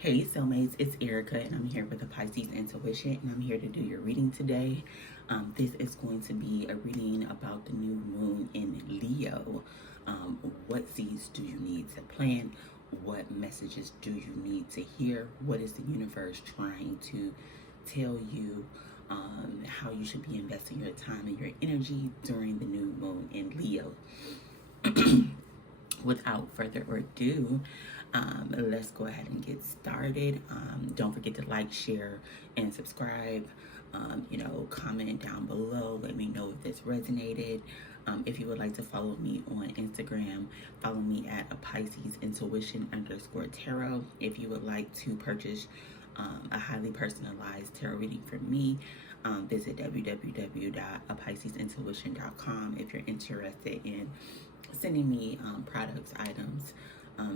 Hey soulmates, it's Erika and I'm here with the Pisces Intuition and I'm here to do your reading today. This is going to be a reading about the new moon in Leo. What seeds do you need to plant? What messages do you need to hear? What is the universe trying to tell you? How you should be investing your time and your energy during the new moon in Leo. Without further ado, let's go ahead and get started. Don't forget to like, share, and subscribe. Comment down below. Let me know if this resonated. If you would like to follow me on Instagram, follow me at a Pisces Intuition _tarot. If you would like to purchase a highly personalized tarot reading from me, visit www.apiscesintuition.com if you're interested in sending me products, items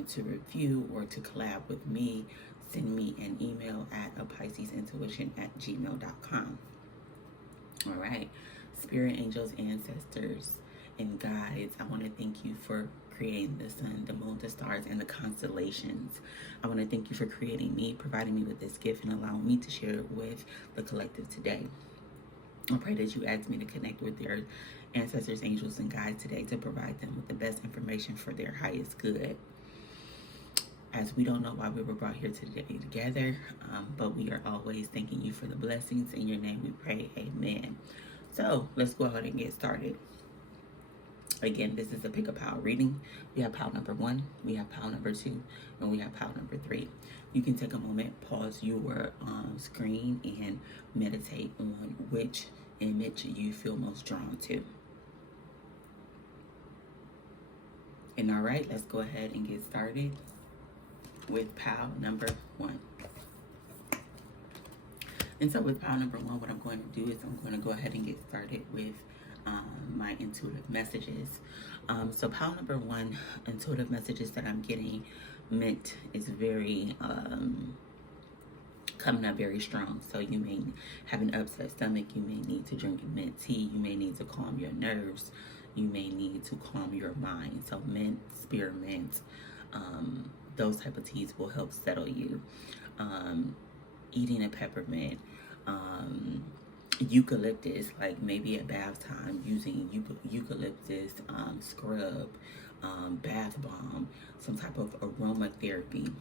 to review or to collab with me. Send me an email at apiscesintuition@gmail.com. All right, spirit angels, ancestors, and guides, I want to thank you for creating the sun, the moon, the stars, and the constellations. I want to thank you for creating me, providing me with this gift, and allowing me to share it with the collective today. I pray that you ask me to connect with your ancestors, angels, and guides today to provide them with the best information for their highest good. As we don't know why we were brought here today together, but we are always thanking you for the blessings. In your name we pray, amen. So let's go ahead and get started. Again, this is a pick a pile reading. We have pile number 1, we have pile number 2, and we have pile number 3. You can take a moment, pause your screen, and meditate on which image you feel most drawn to. And all right, let's go ahead and get started with pile number 1. And so with pile number 1, what I'm going to do is I'm going to go ahead and get started with my intuitive messages. So pile number 1, intuitive messages that I'm getting mint is very coming up very strong. So you may have an upset stomach, you may need to drink mint tea, you may need to calm your nerves, you may need to calm your mind. So mint, spearmint, those type of teas will help settle you. Eating a peppermint, eucalyptus, like maybe at bath time, using eucalyptus scrub, bath bomb, some type of aromatherapy.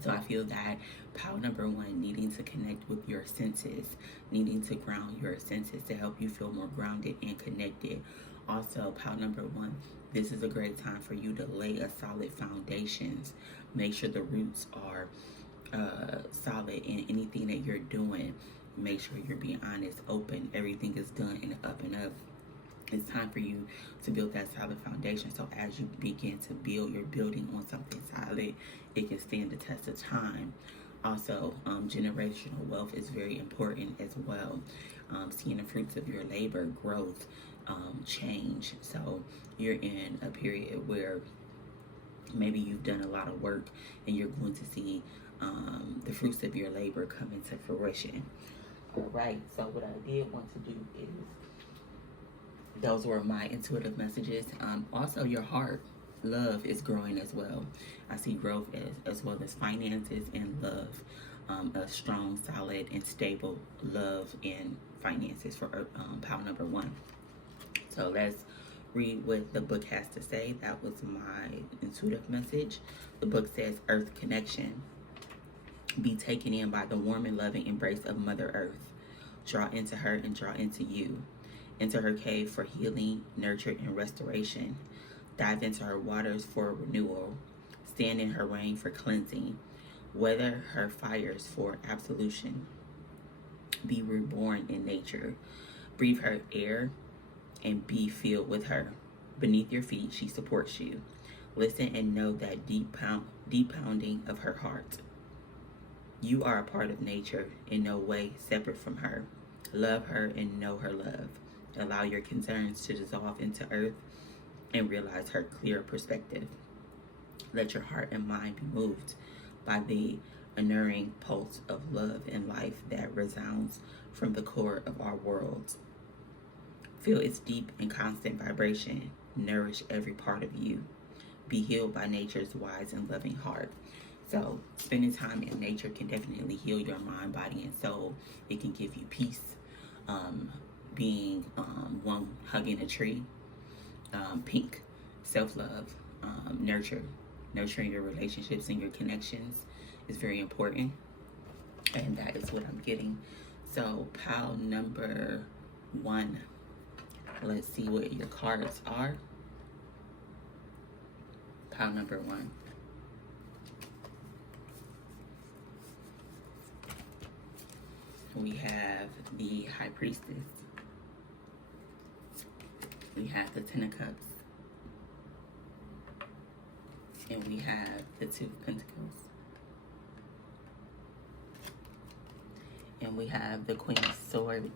So I feel that pile number 1, needing to connect with your senses, needing to ground your senses to help you feel more grounded and connected. Also, pile number 1, this is a great time for you to lay a solid foundations. Make sure the roots are solid in anything that you're doing. Make sure you're being honest, open. Everything is done in up and up. It's time for you to build that solid foundation. So as you begin to build, you're building on something solid. It can stand the test of time. Also, generational wealth is very important as well. Seeing the fruits of your labor, growth, change. So you're in a period where maybe you've done a lot of work and you're going to see the fruits of your labor come into fruition. All right, so what I did want to do is, those were my intuitive messages. Also, your heart, love is growing as well. I see growth as well as finances and love. A strong, solid, and stable love and finances for pile number 1. So let's read what the book has to say. That was my intuitive message. The book says, Earth Connection. Be taken in by the warm and loving embrace of Mother Earth. Draw into her and draw into you. Into her cave for healing, nurture, and restoration. Dive into her waters for renewal. Stand in her rain for cleansing. Weather her fires for absolution. Be reborn in nature. Breathe her air and be filled with her. Beneath your feet, she supports you. Listen and know that deep pounding of her heart. You are a part of nature, in no way separate from her. Love her and know her love. Allow your concerns to dissolve into earth and realize her clear perspective. Let your heart and mind be moved by the unerring pulse of love and life that resounds from the core of our world. Feel its deep and constant vibration. Nourish every part of you. Be healed by nature's wise and loving heart. So spending time in nature can definitely heal your mind, body, and soul. It can give you peace. Being one, hugging a tree. Pink, self-love, nurturing your relationships and your connections is very important. And that is what I'm getting. So pile number 1. Let's see what your cards are. Pile number 1. We have the High Priestess. We have the Ten of Cups. And we have the Two of Pentacles. And we have the Queen of Swords.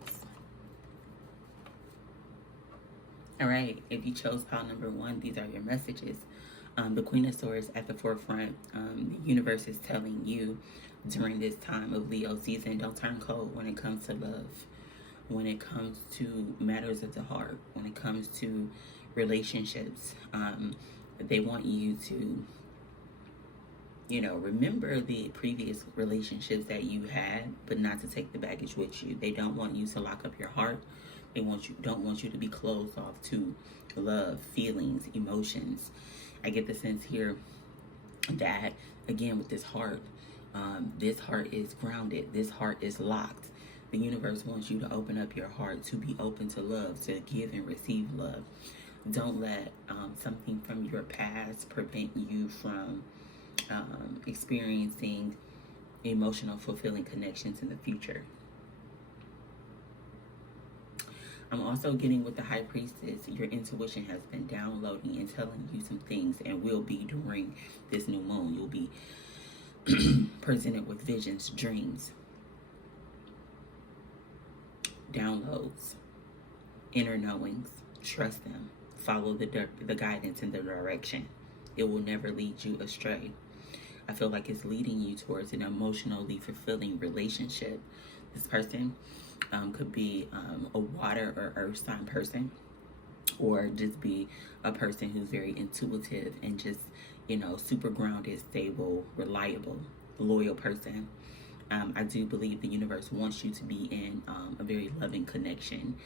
All right, if you chose pile number 1, these are your messages. The Queen of Swords at the forefront. The universe is telling you during this time of Leo season, don't turn cold when it comes to love, when it comes to matters of the heart, when it comes to relationships. They want you to, remember the previous relationships that you had, but not to take the baggage with you. They don't want you to lock up your heart. They don't want you to be closed off to love, feelings, emotions. I get the sense here that, again, with this heart is grounded. This heart is locked. The universe wants you to open up your heart, to be open to love, to give and receive love. Don't let something from your past prevent you from experiencing emotional, fulfilling connections in the future. I'm also getting with the High Priestess, your intuition has been downloading and telling you some things, and will be during this new moon. You'll be presented with visions, dreams, downloads, inner knowings. Trust them. Follow the guidance and the direction. It will never lead you astray. I feel like it's leading you towards an emotionally fulfilling relationship. This person could be a water or earth sign person, or just be a person who's very intuitive and just, super grounded, stable, reliable, loyal person. I do believe the universe wants you to be in a very loving connection.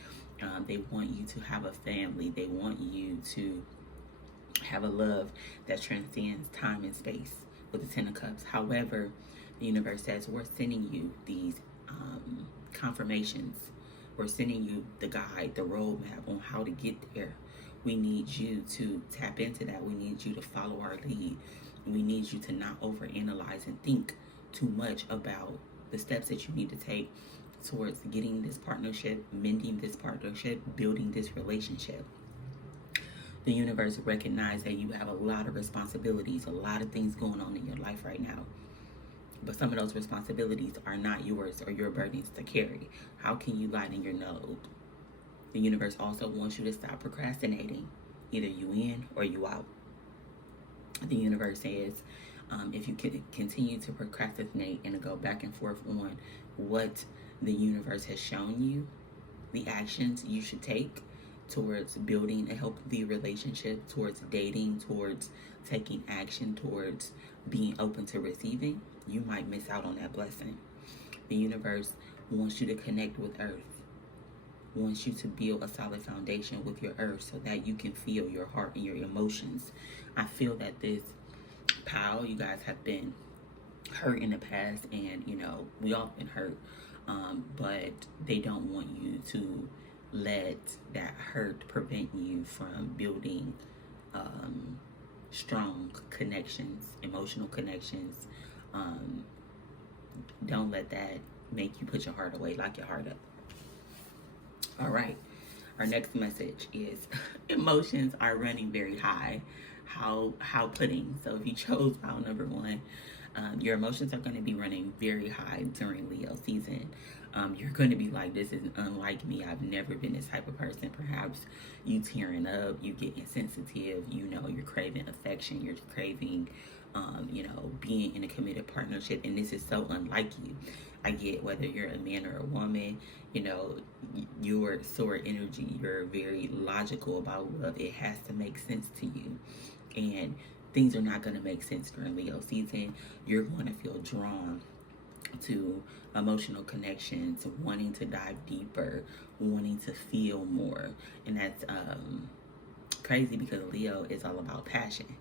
They want you to have a family. They want you to have a love that transcends time and space with the Ten of Cups. However, the universe says we're sending you these confirmations. We're sending you the guide, the roadmap on how to get there. We need you to tap into that. We need you to follow our lead. We need you to not overanalyze and think too much about the steps that you need to take towards getting this partnership, mending this partnership, building this relationship. The universe recognizes that you have a lot of responsibilities, a lot of things going on in your life right now. But some of those responsibilities are not yours or your burdens to carry. How can you lighten your load? The universe also wants you to stop procrastinating. Either you in or you out. The universe says if you could continue to procrastinate and go back and forth on what the universe has shown you, the actions you should take towards building a healthy relationship, towards dating, towards taking action, towards being open to receiving, you might miss out on that blessing. The universe wants you to connect with Earth, wants you to build a solid foundation with your Earth so that you can feel your heart and your emotions. I feel that this pile, you guys have been hurt in the past, and we all been hurt, but they don't want you to let that hurt prevent you from building strong connections, emotional connections. Don't let that make you put your heart away, lock your heart up. All right, our next message is emotions are running very high. How pudding. So if you chose pile number 1, your emotions are going to be running very high during Leo season. You're going to be like, this is unlike me. I've never been this type of person. Perhaps you tearing up, you getting sensitive, you're craving affection, you're craving, being in a committed partnership. And this is so unlike you. I get whether you're a man or a woman, your sword energy, you're very logical about love. It has to make sense to you. And things are not going to make sense during Leo season. You're going to feel drawn to emotional connections, wanting to dive deeper, wanting to feel more. And that's crazy because Leo is all about passion.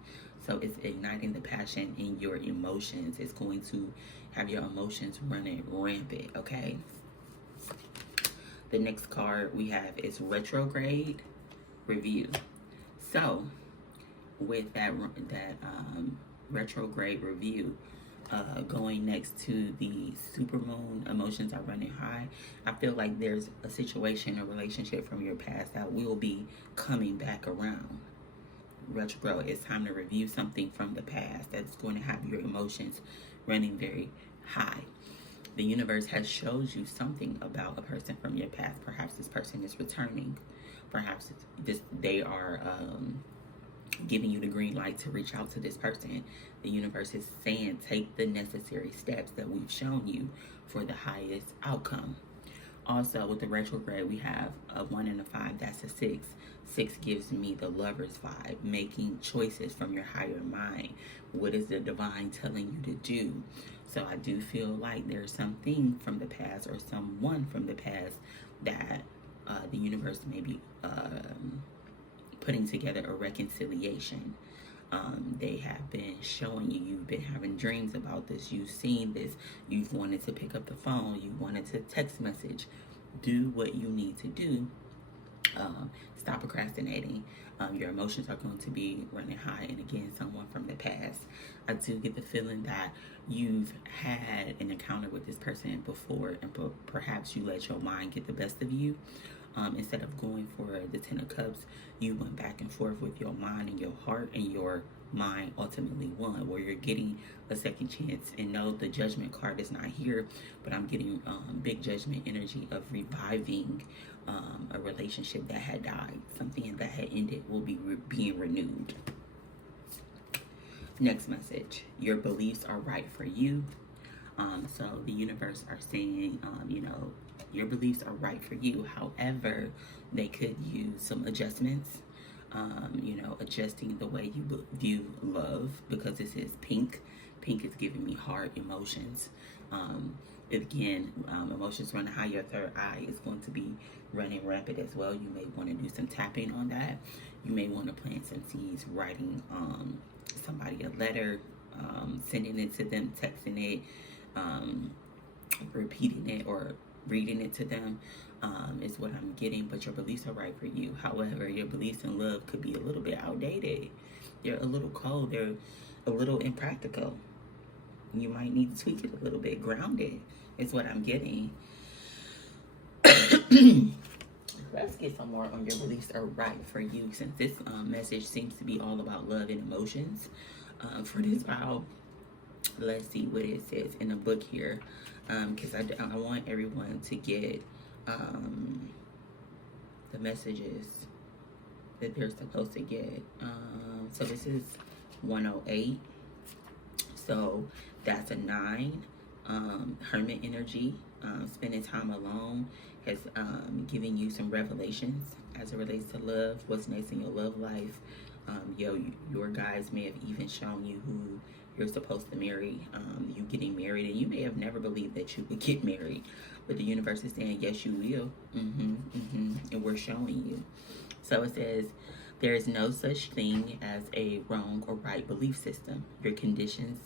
So it's igniting the passion in your emotions. It's going to have your emotions running rampant, okay? The next card we have is retrograde review. So with that retrograde review, going next to the supermoon, emotions are running high. I feel like there's a situation, a relationship from your past that will be coming back around. Retrograde, it's time to review something from the past that's going to have your emotions running very high. The universe has showed you something about a person from your past. Perhaps this person is returning. Perhaps they are giving you the green light to reach out to this person. The universe is saying take the necessary steps that we've shown you for the highest outcome. Also, with the retrograde, we have a 1 and a 5. That's a 6. 6 gives me the lover's vibe, making choices from your higher mind. What is the divine telling you to do? So I do feel like there's something from the past or someone from the past that the universe may be putting together a reconciliation. They have been showing you, you've been having dreams about this, you've seen this, you've wanted to pick up the phone, you wanted to text message. Do what you need to do. Stop procrastinating. Your emotions are going to be running high. And again, someone from the past. I do get the feeling that you've had an encounter with this person before, and perhaps you let your mind get the best of you. Instead of going for the 10 of Cups, you went back and forth with your mind and your heart, and your mind ultimately won, where you're getting a second chance. And no, the judgment card is not here, but I'm getting big judgment energy of reviving a relationship that had died. Something that had ended will be being renewed. Next message, your beliefs are right for you. So the universe are saying, your beliefs are right for you. However, they could use some adjustments. Adjusting the way you view love, because this is pink. Pink is giving me hard emotions. Again, emotions running high. Your third eye is going to be running rampant as well. You may want to do some tapping on that. You may want to plant some seeds, writing somebody a letter, sending it to them, texting it, repeating it, or reading it to them. Is what I'm getting. But your beliefs are right for you. However, your beliefs in love could be a little bit outdated. They're a little cold. They're a little impractical. You might need to tweak it a little bit. Grounded is what I'm getting. Let's get some more on your beliefs are right for you, since this message seems to be all about love and emotions. For this file, let's see what it says in the book here, because I want everyone to get the messages that they're supposed to get. So this is 108. So that's a 9. Hermit energy. Spending time alone has given you some revelations as it relates to love. What's next in your love life? Your guys may have even shown you who you're supposed to marry. You getting married, and you may have never believed that you would get married, but the universe is saying yes, you will. And we're showing you. So it says, there is no such thing as a wrong or right belief system. Your conditions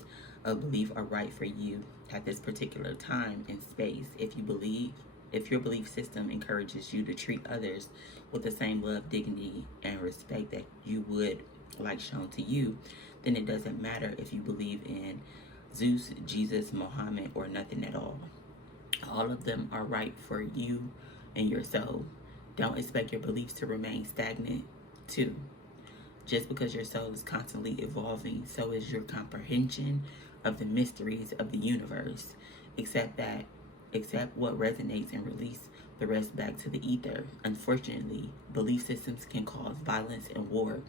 of belief are right for you at this particular time and space. If your belief system encourages you to treat others with the same love, dignity, and respect that you would like shown to you, then it doesn't matter if you believe in Zeus, Jesus, Muhammad, or nothing at all. All of them are right for you and your soul. Don't expect your beliefs to remain stagnant too. Just because your soul is constantly evolving, so is your comprehension of the mysteries of the universe. Accept what resonates and release the rest back to the ether. Unfortunately, belief systems can cause violence and war,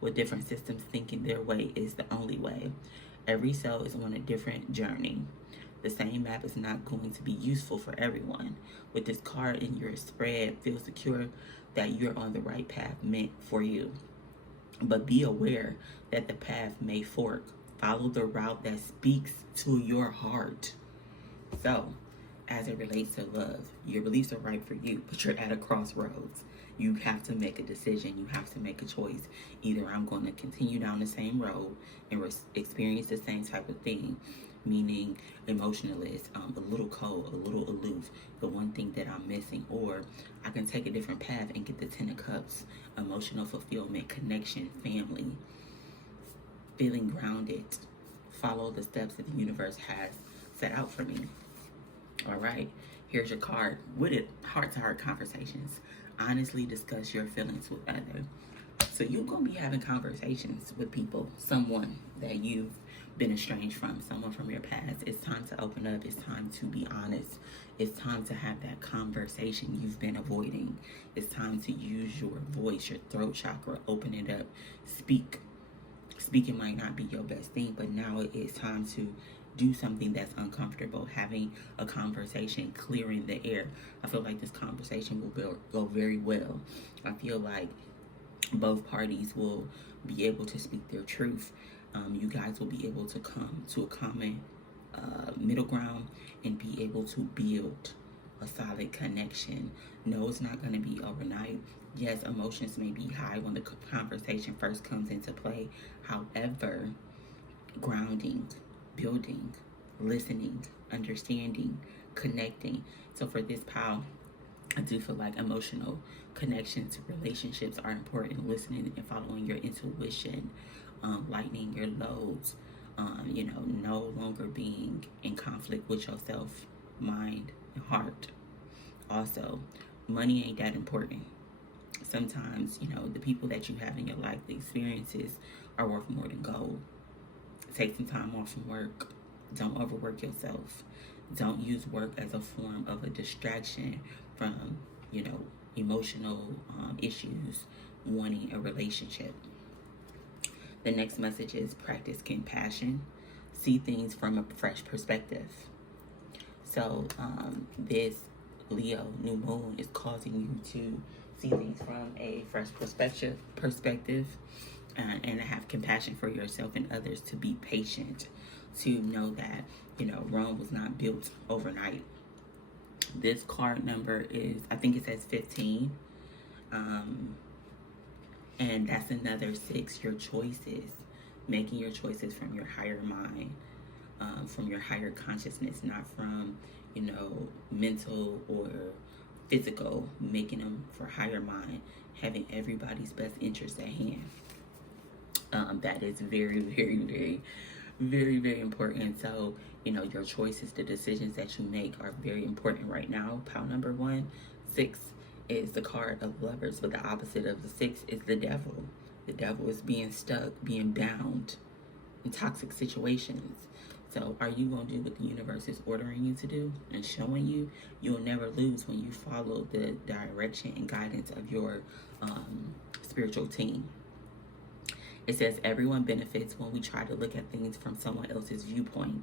with different systems thinking their way is the only way. Every soul is on a different journey. The same map is not going to be useful for everyone. With this card in your spread, feel secure that you're on the right path meant for you. but be aware that the path may fork. Follow the route that speaks to your heart. So, as it relates to love, your beliefs are right for you, but you're at a crossroads. You have to make a decision. You have to make a choice. Either I'm going to continue down the same road and experience the same type of thing, meaning emotionalist, a little cold, a little aloof, the one thing that I'm missing, or I can take a different path and get the 10 of cups, emotional fulfillment, connection, family, feeling grounded, follow the steps that the universe has set out for me. All right, here's your card. With it, heart-to-heart conversations. Honestly discuss your feelings with others. So you're going to be having conversations with people, someone that you've been estranged from, someone from your past. It's time to open up. It's time to be honest. It's time to have that conversation you've been avoiding. It's time to use your voice, your throat chakra, open it up, speak. Speaking might not be your best thing, but now it is time to do something that's uncomfortable, having a conversation, clearing the air. I feel like this conversation will go very well. I feel like both parties will be able to speak their truth. You guys will be able to come to a common middle ground and be able to build a solid connection. No, it's not going to be overnight. Yes, emotions may be high when the conversation first comes into play. However, grounding, building, listening, understanding, connecting. So for this pile, I do feel like emotional connections, relationships are important. Listening and following your intuition, lightening your loads, no longer being in conflict with yourself, mind, and heart. Also, money ain't that important. Sometimes, the people that you have in your life, the experiences are worth more than gold. Take some time off from work. Don't overwork yourself. Don't use work as a form of a distraction from, emotional issues, wanting a relationship. The next message is practice compassion. See things from a fresh perspective. So this Leo new moon is causing you to see things from a fresh perspective, and have compassion for yourself and others, to be patient, to know that, Rome was not built overnight. This card number is, I think it says 15. And that's another 6, your choices. Making your choices from your higher mind, from your higher consciousness, not from, mental or physical, making them for higher mind, having everybody's best interest at hand. That is very, very, very, very, very important. So, your choices, the decisions that you make are very important right now. Pile number 1, 6 is the card of lovers, but the opposite of the 6 is the devil. The devil is being stuck, being bound in toxic situations. So are you going to do what the universe is ordering you to do and showing you? You'll never lose when you follow the direction and guidance of your spiritual team. It says everyone benefits when we try to look at things from someone else's viewpoint.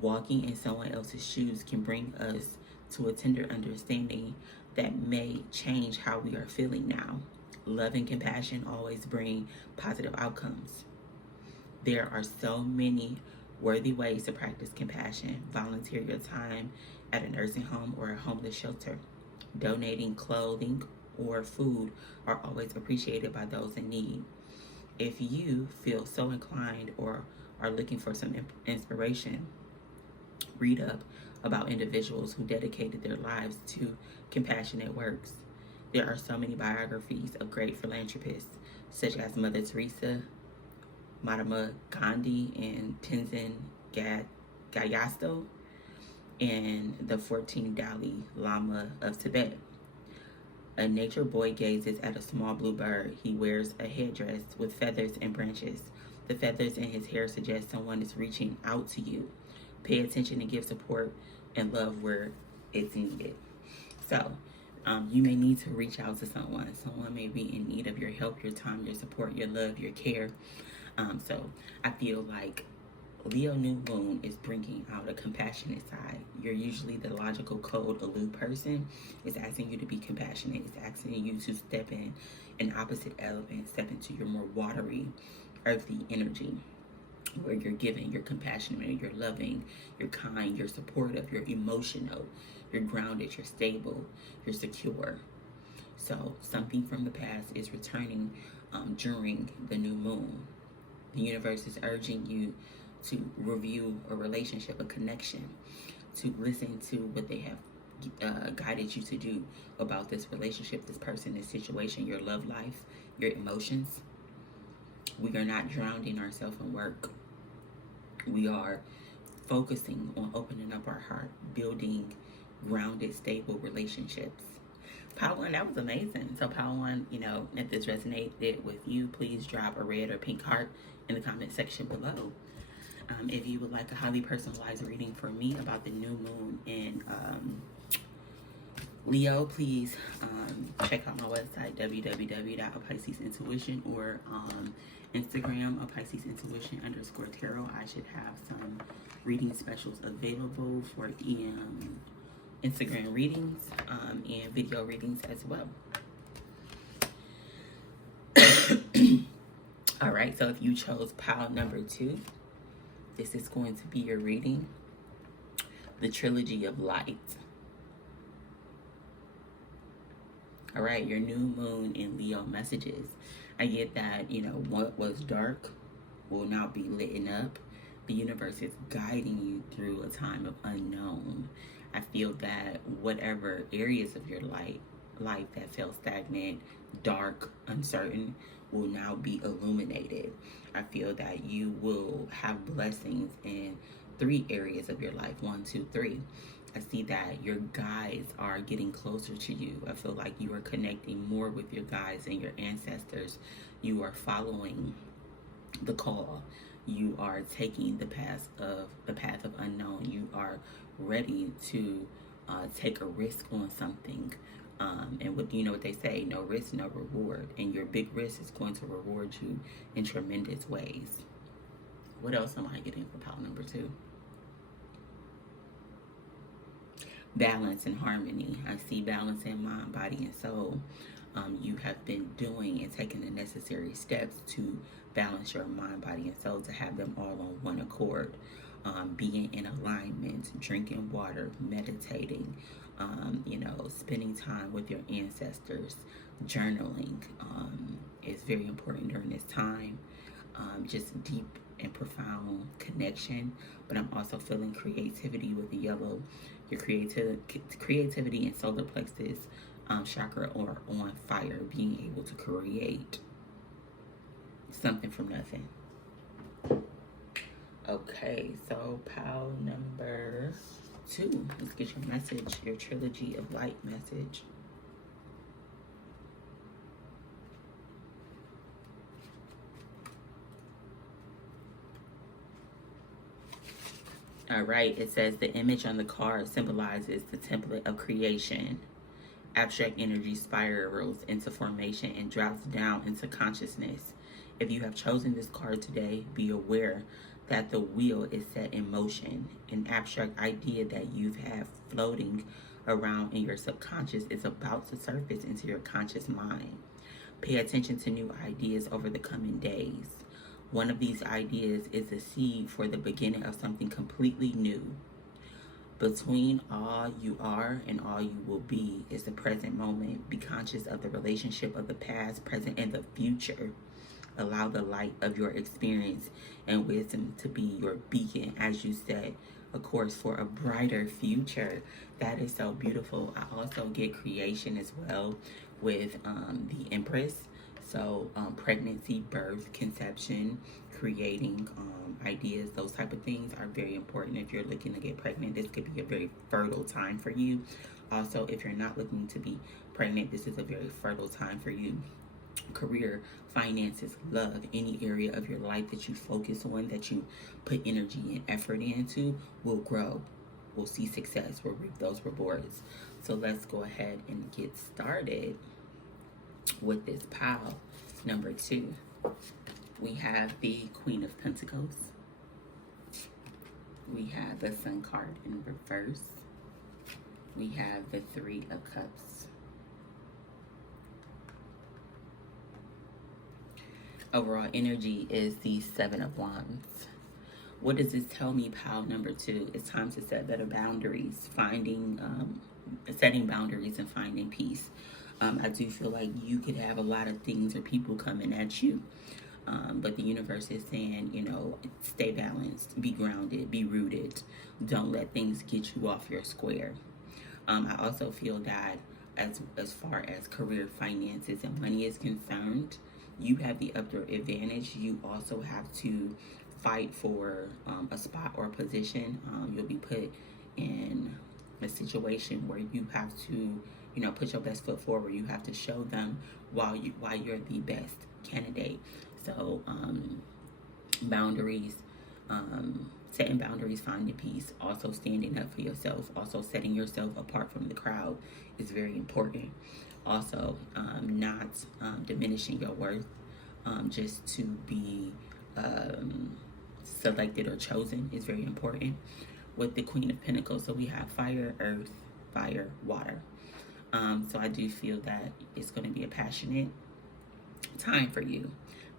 Walking in someone else's shoes can bring us to a tender understanding that may change how we are feeling now. Love and compassion always bring positive outcomes. There are so many worthy ways to practice compassion. Volunteer your time at a nursing home or a homeless shelter. Donating clothing or food are always appreciated by those in need. If you feel so inclined or are looking for some inspiration, read up about individuals who dedicated their lives to compassionate works. There are so many biographies of great philanthropists, such as Mother Teresa, Mahatma Gandhi, and Tenzin Gyatso, and the 14th Dalai Lama of Tibet. A nature boy gazes at a small blue bird. He wears a headdress with feathers and branches. The feathers in his hair suggest someone is reaching out to you. Pay attention and give support and love where it's needed. So, you may need to reach out to someone. Someone may be in need of your help, your time, your support, your love, your care. So I feel like Leo new moon is bringing out a compassionate side. You're usually the logical, cold, aloof person. It's asking you to be compassionate. It's asking you to step in an opposite element, step into your more watery, earthy energy, where you're giving, you're compassionate, you're loving, you're kind, you're supportive, you're emotional, you're grounded, you're stable, you're secure. So something from the past is returning during the new moon. The universe is urging you to review a relationship, a connection, to listen to what they have guided you to do about this relationship, this person, this situation, your love life, your emotions. We are not drowning ourselves in work. We are focusing on opening up our heart, building grounded, stable relationships. Pile 1, that was amazing. So Pile 1, if this resonated with you, please drop a red or pink heart in the comment section below. If you would like a highly personalized reading for me about the new moon in Leo, please check out my website, www.PiscesIntuition, or Instagram, _Piscesintuition_tarot. I should have some reading specials available for Instagram readings and video readings as well. All right, so if you chose pile number 2, this is going to be your reading, the Trilogy of Light. All right, your new moon in Leo messages. I get that, what was dark will now be lit up. The universe is guiding you through a time of unknown. I feel that whatever areas of your life that felt stagnant, dark, uncertain, will now be illuminated. I feel that you will have blessings in 3 areas of your life. 1, 2, 3. I see that your guides are getting closer to you. I feel like you are connecting more with your guides and your ancestors. You are following the call. You are taking the path of unknown. You are ready to take a risk on something. And what they say, no risk, no reward. And your big risk is going to reward you in tremendous ways. What else am I getting for pile number 2? Balance and harmony. I see balance in mind, body, and soul. You have been doing and taking the necessary steps to balance your mind, body, and soul, to have them all on one accord. Being in alignment, drinking water, meditating, spending time with your ancestors, journaling is very important during this time. Just deep and profound connection, but I'm also feeling creativity with the yellow. Your creativity and solar plexus chakra are on fire, being able to create something from nothing. Okay, so pile number 2. Let's get your message, your Trilogy of Light message. All right, it says the image on the card symbolizes the template of creation. Abstract energy spirals into formation and drops down into consciousness. If you have chosen this card today, be aware that the wheel is set in motion. An abstract idea that you've had floating around in your subconscious is about to surface into your conscious mind. Pay attention to new ideas over the coming days. One of these ideas is the seed for the beginning of something completely new. Between all you are and all you will be is the present moment. Be conscious of the relationship of the past, present, and the future. Allow the light of your experience and wisdom to be your beacon as you set a course for a brighter future. That is so beautiful. I also get creation as well with the Empress. So pregnancy, birth, conception, creating ideas, those type of things are very important. If you're looking to get pregnant, this could be a very fertile time for you. Also, if you're not looking to be pregnant, this is a very fertile time for you. Career, finances, love, any area of your life that you focus on, that you put energy and effort into, will grow. We'll see success. We'll reap those rewards. So let's go ahead and get started with this pile number 2. We have the Queen of Pentacles. We have the Sun card in reverse. We have the Three of Cups. Overall energy is the Seven of Wands. What does this tell me, pile number 2? It's time to set better boundaries, setting boundaries and finding peace. I do feel like you could have a lot of things or people coming at you. But the universe is saying, you know, stay balanced, be grounded, be rooted. Don't let things get you off your square. I also feel that as far as career, finances, and money is concerned, you have the upper advantage. You also have to fight for a spot or a position. You'll be put in a situation where you have to, you know, put your best foot forward. You have to show them why you're the best candidate. So boundaries, setting boundaries, finding peace, also standing up for yourself, also setting yourself apart from the crowd is very important. Also, not diminishing your worth just to be selected or chosen is very important. With the Queen of Pentacles, so we have fire, earth, fire, water. So I do feel that it's going to be a passionate time for you.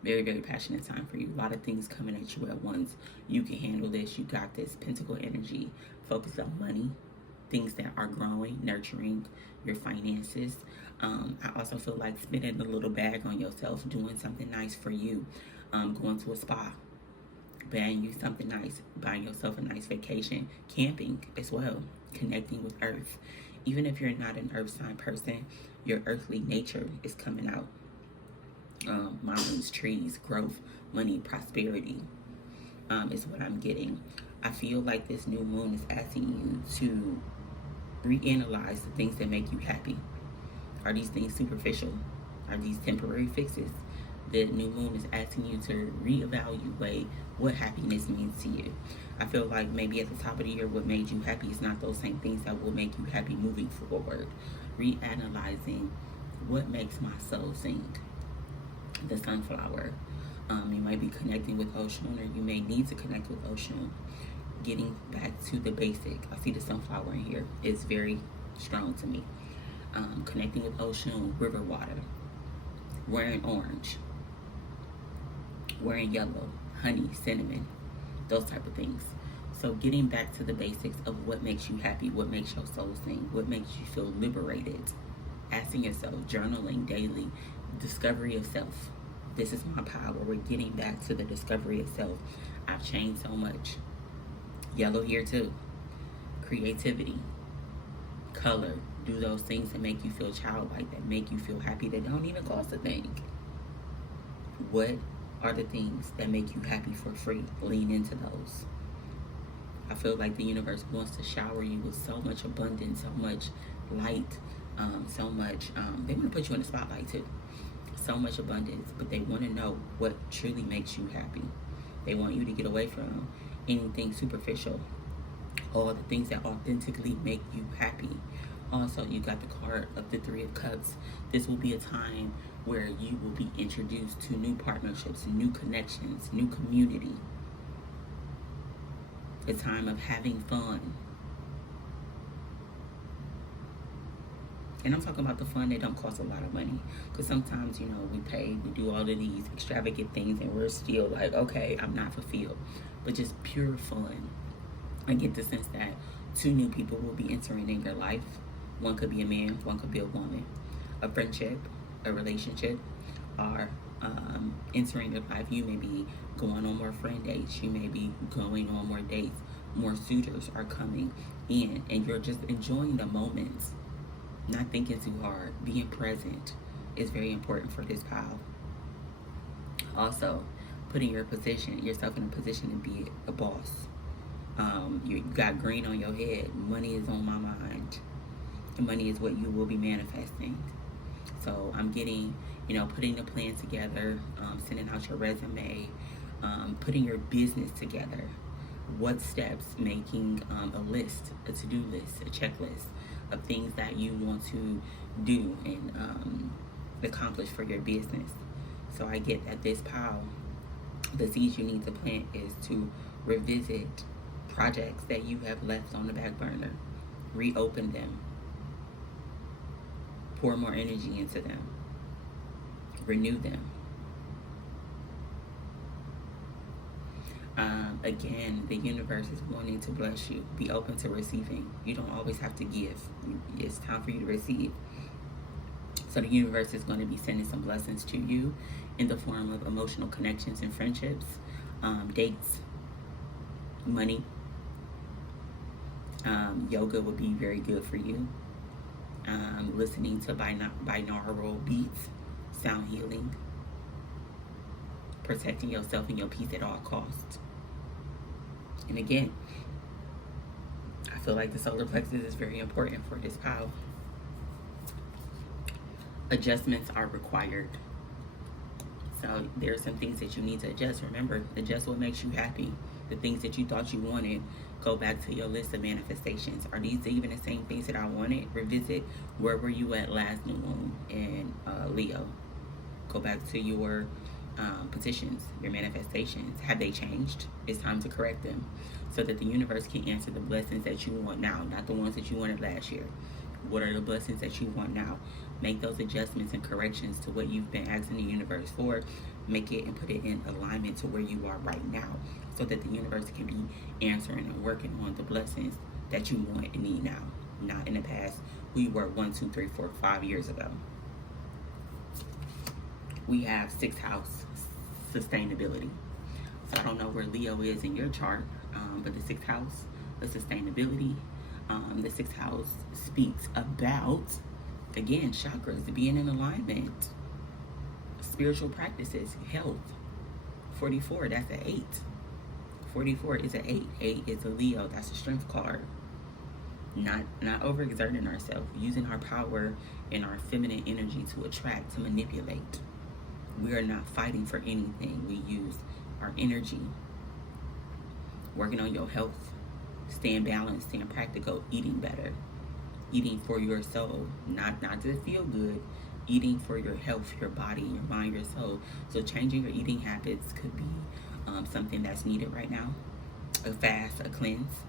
Very, very passionate time for you. A lot of things coming at you at once. You can handle this. You got this. Pentacle energy. Focus on money. Things that are growing, nurturing your finances. I also feel like spending a little bag on yourself, doing something nice for you. Going to a spa. Buying you something nice. Buying yourself a nice vacation. Camping as well. Connecting with Earth. Even if you're not an Earth sign person, your earthly nature is coming out. Mountains, trees, growth, money, prosperity is what I'm getting. I feel like this new moon is asking you to reanalyze the things that make you happy. Are these things superficial? Are these temporary fixes? The new moon is asking you to reevaluate what happiness means to you. I feel like maybe at the top of the year, what made you happy is not those same things that will make you happy moving forward. Reanalyzing what makes my soul sing. The sunflower. You might be connecting with Oshun, or you may need to connect with Oshun. Getting back to the basic. I see the sunflower in here. It's very strong to me. Connecting with Oshun, river water. Wearing orange. Wearing yellow. Honey, cinnamon. Those type of things. So getting back to the basics of what makes you happy, what makes your soul sing, what makes you feel liberated. Asking yourself, journaling daily. Discovery of self. This is my power. We're getting back to the discovery of self. I've changed so much. Yellow here too. Creativity. Color. Do those things that make you feel childlike, that make you feel happy, that don't even cost a thing. What are the things that make you happy for free? Lean into those. I feel like the universe wants to shower you with so much abundance, so much light, so much, they want to put you in the spotlight too. So much abundance, but they want to know what truly makes you happy. They want you to get away from anything superficial, all the things that authentically make you happy. Also, you got the card of the Three of Cups. This will be a time where you will be introduced to new partnerships, new connections, new community. A time of having fun. And I'm talking about the fun that don't cost a lot of money. Because sometimes, you know, we do all of these extravagant things and we're still like, okay, I'm not fulfilled. But just pure fun. I get the sense that 2 new people will be entering in your life. One could be a man, one could be a woman. A friendship, a relationship, are entering your life. You may be going on more friend dates. You may be going on more dates. More suitors are coming in. And you're just enjoying the moments. Not thinking too hard. Being present is very important for this pile. Also, putting yourself in a position to be a boss. You got green on your head. Money is on my mind. Money is what you will be manifesting. So I'm getting, you know, putting the plan together, sending out your resume, putting your business together. What steps, making a list, a to-do list, a checklist of things that you want to do and accomplish for your business. So I get that this pile, the seeds you need to plant is to revisit projects that you have left on the back burner. Reopen them. Pour more energy into them. Renew them. Again, the universe is wanting to bless you. Be open to receiving. You don't always have to give. It's time for you to receive. So the universe is going to be sending some blessings to you in the form of emotional connections and friendships, dates, money. Yoga would be very good for you. Listening to binaural beats, sound healing, protecting yourself and your peace at all costs. And again, I feel like the solar plexus is very important for this pile. Adjustments are required. So there are some things that you need to adjust. Remember, adjust what makes you happy. The things that you thought you wanted, go back to your list of manifestations. Are these even the same things that I wanted? Revisit, where were you at last new moon in Leo? Go back to your petitions, your manifestations. Have they changed? It's time to correct them so that the universe can answer the blessings that you want now, not the ones that you wanted last year. What are the blessings that you want now? Make those adjustments and corrections to what you've been asking the universe for. Make it and put it in alignment to where you are right now so that the universe can be answering and working on the blessings that you want and need now, not in the past who you were 1, 2, 3, 4, 5 years ago. We have 6th house, sustainability. So I don't know where Leo is in your chart, but the 6th house, the sustainability, the 6th house speaks about, again, chakras, being in alignment, spiritual practices, health. 44, that's an 8. 44 is an 8. 8 is a Leo, that's a strength card. Not overexerting ourselves, using our power and our feminine energy to attract, to manipulate. We are not fighting for anything. We use our energy. Working on your health, staying balanced, staying practical, eating better, eating for your soul, not to feel good, eating for your health, your body, your mind, your soul. So changing your eating habits could be something that's needed right now. A fast, a cleanse,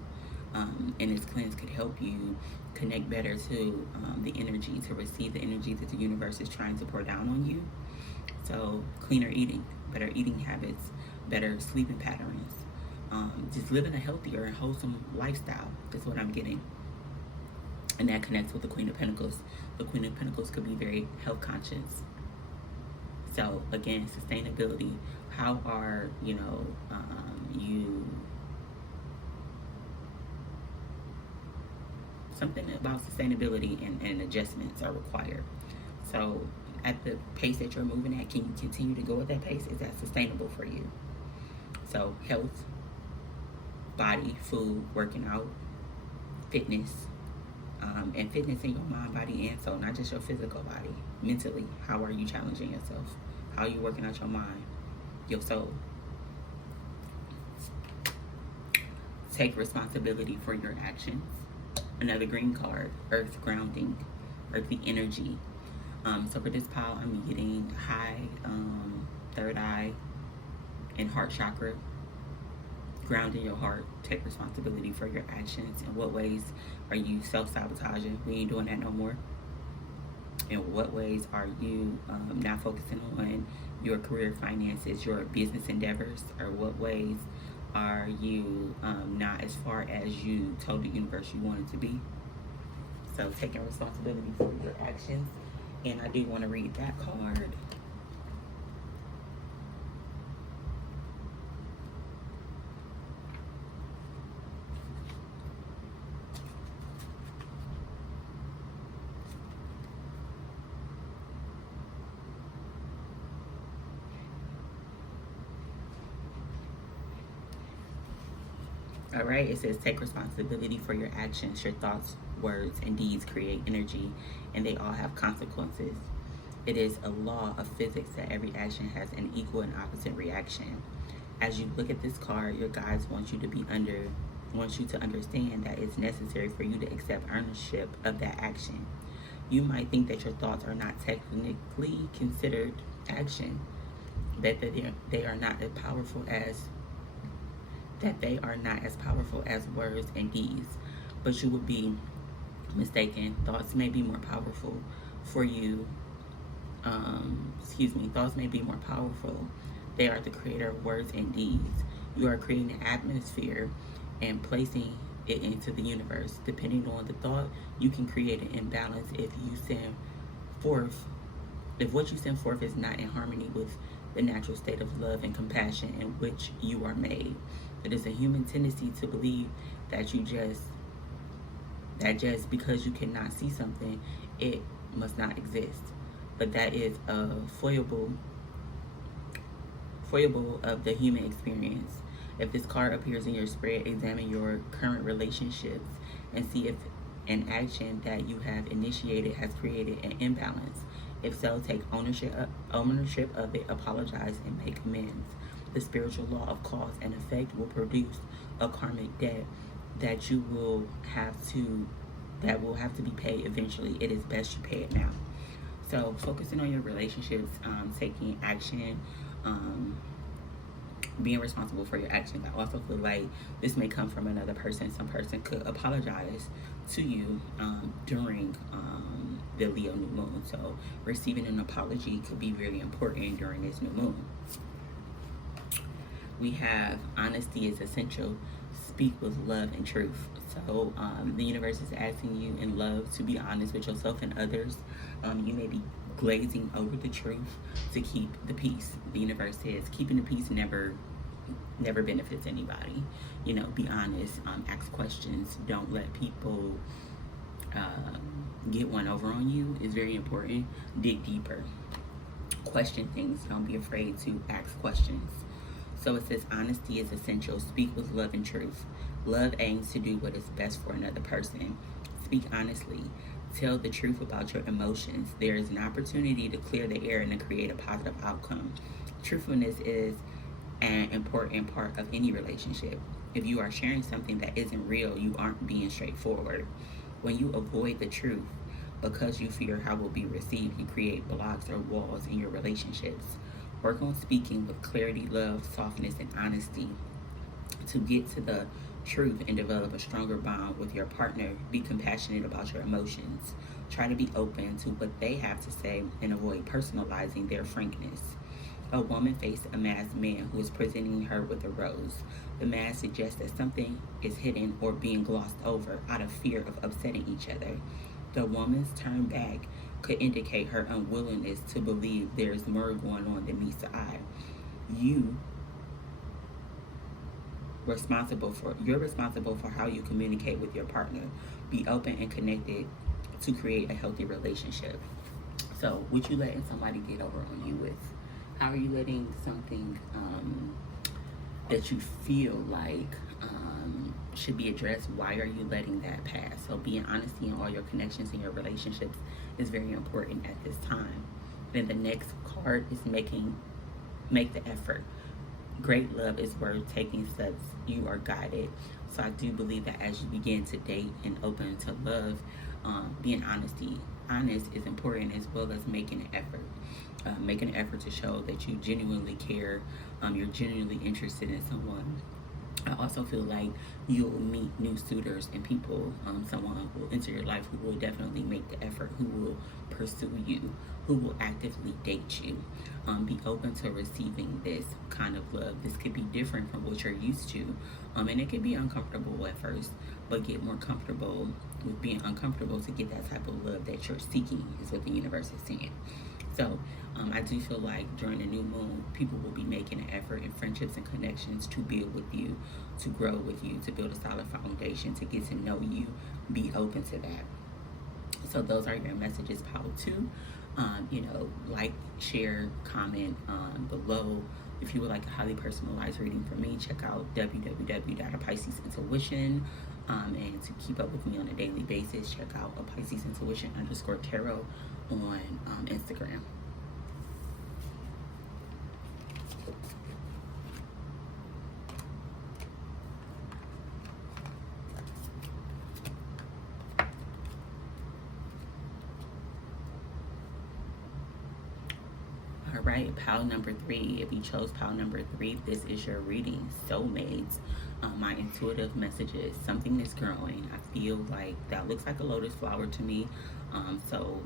and this cleanse could help you connect better to the energy, to receive the energy that the universe is trying to pour down on you. So cleaner eating, better eating habits, better sleeping patterns, just living a healthier and wholesome lifestyle is what I'm getting. And that connects with the Queen of Pentacles. The Queen of Pentacles could be very health conscious. So again, sustainability. How are, you something about sustainability and adjustments are required. So at the pace that you're moving at, can you continue to go at that pace? Is that sustainable for you? So health, body, food, working out, fitness, and fitness in your mind, body, and soul, not just your physical body. Mentally, how are you challenging yourself? How are you working out your mind, your soul? Take responsibility for your actions. Another green card, earth grounding, earthy energy. So for this pile, I'm getting high, third eye, and heart chakra. Grounding your heart. Take responsibility for your actions. In what ways are you self-sabotaging? We ain't doing that no more. In what ways are you not focusing on your career, finances, your business endeavors? Or what ways are you not as far as you told the universe you wanted to be? So taking responsibility for your actions. And I do want to read that card. All right, it says take responsibility for your actions, your thoughts, words, and deeds create energy, and they all have consequences. It is a law of physics that every action has an equal and opposite reaction. As you look at this card, your guides want you to understand that it's necessary for you to accept ownership of that action. You might think that your thoughts are not technically considered action, that they are not as powerful as that they are not as powerful as words and deeds, but you would be mistaken. Thoughts may be more powerful for you. Thoughts may be more powerful. They are the creator of words and deeds. You are creating an atmosphere and placing it into the universe. Depending on the thought, you can create an imbalance if what you send forth is not in harmony with the natural state of love and compassion in which you are made. It is a human tendency to believe that just because you cannot see something, it must not exist. But that is a foible of the human experience. If this card appears in your spread, examine your current relationships and see if an action that you have initiated has created an imbalance. If so, take ownership of it, apologize, and make amends. The spiritual law of cause and effect will produce a karmic debt that will have to be paid eventually. It is best you pay it now. So focusing on your relationships, taking action, being responsible for your actions. I also feel like this may come from another person. Some person could apologize to you during the Leo new moon. So receiving an apology could be really important during this new moon. We have honesty is essential. Speak with love and truth. So the universe is asking you in love to be honest with yourself and others. You may be glazing over the truth to keep the peace. The universe says keeping the peace never benefits anybody. Be honest, ask questions. Don't let people get one over on you. Is very important. Dig deeper. Question things. Don't be afraid to ask questions. So it says honesty is essential. Speak with love and truth. Love aims to do what is best for another person. Speak honestly. Tell the truth about your emotions. There is an opportunity to clear the air and to create a positive outcome. Truthfulness is an important part of any relationship. If you are sharing something that isn't real, you aren't being straightforward. When you avoid the truth because you fear how it will be received, you create blocks or walls in your relationships. Work on speaking with clarity, love, softness, and honesty to get to the truth and develop a stronger bond with your partner. Be compassionate about your emotions. Try to be open to what they have to say and avoid personalizing their frankness. A woman faced a masked man who is presenting her with a rose. The man suggests that something is hidden or being glossed over out of fear of upsetting each other. The woman's turn back could indicate her unwillingness to believe there is more going on than meets the eye. You're responsible for how you communicate with your partner. Be open and connected to create a healthy relationship. So, what you letting somebody get over on you with? How are you letting something that you feel like should be addressed? Why are you letting that pass? So being honesty in all your connections and your relationships is very important at this time. Then the next card is make the effort. Great love is worth taking steps. You are guided. So I do believe that as you begin to date and open to love, being honest is important, as well as making an effort. Making an effort to show that you genuinely care, you're genuinely interested in someone. I also feel like you'll meet new suitors and people, someone will enter your life who will definitely make the effort, who will pursue you, who will actively date you. Be open to receiving this kind of love. This could be different from what you're used to, and it could be uncomfortable at first, but get more comfortable with being uncomfortable to get that type of love that you're seeking, is what the universe is saying. So I do feel like during the new moon, people will be making an effort in friendships and connections to build with you, to grow with you, to build a solid foundation, to get to know you. Be open to that. So those are your messages, Power 2. Like, share, comment below. If you would like a highly personalized reading from me, check out www.PiscesIntuition. And to keep up with me on a daily basis, check out a PiscesIntuition_tarot on Instagram. All right, pile number 3. If you chose pile number 3, this is your reading, soulmates. My intuitive messages, something is growing. I feel like that looks like a lotus flower to me. So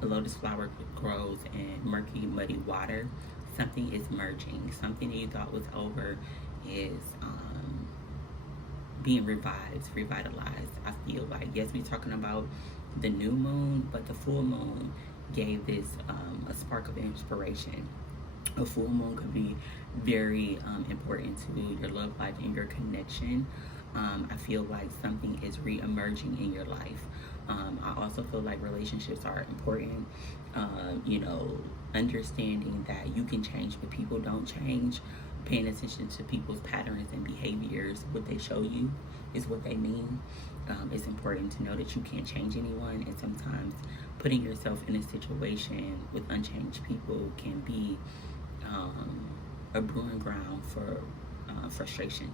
a lotus flower grows in murky, muddy water. Something is merging. Something that you thought was over is being revived, revitalized. I feel like, yes, we're talking about the new moon, but the full moon gave this a spark of inspiration. A full moon could be very important to your love life and your connection. I feel like something is re-emerging in your life. I also feel like relationships are important. You know, understanding that you can change, but people don't change. Paying attention to people's patterns and behaviors, what they show you is what they mean. It's important to know that you can't change anyone, and sometimes putting yourself in a situation with unchanged people can be a brewing ground for frustration.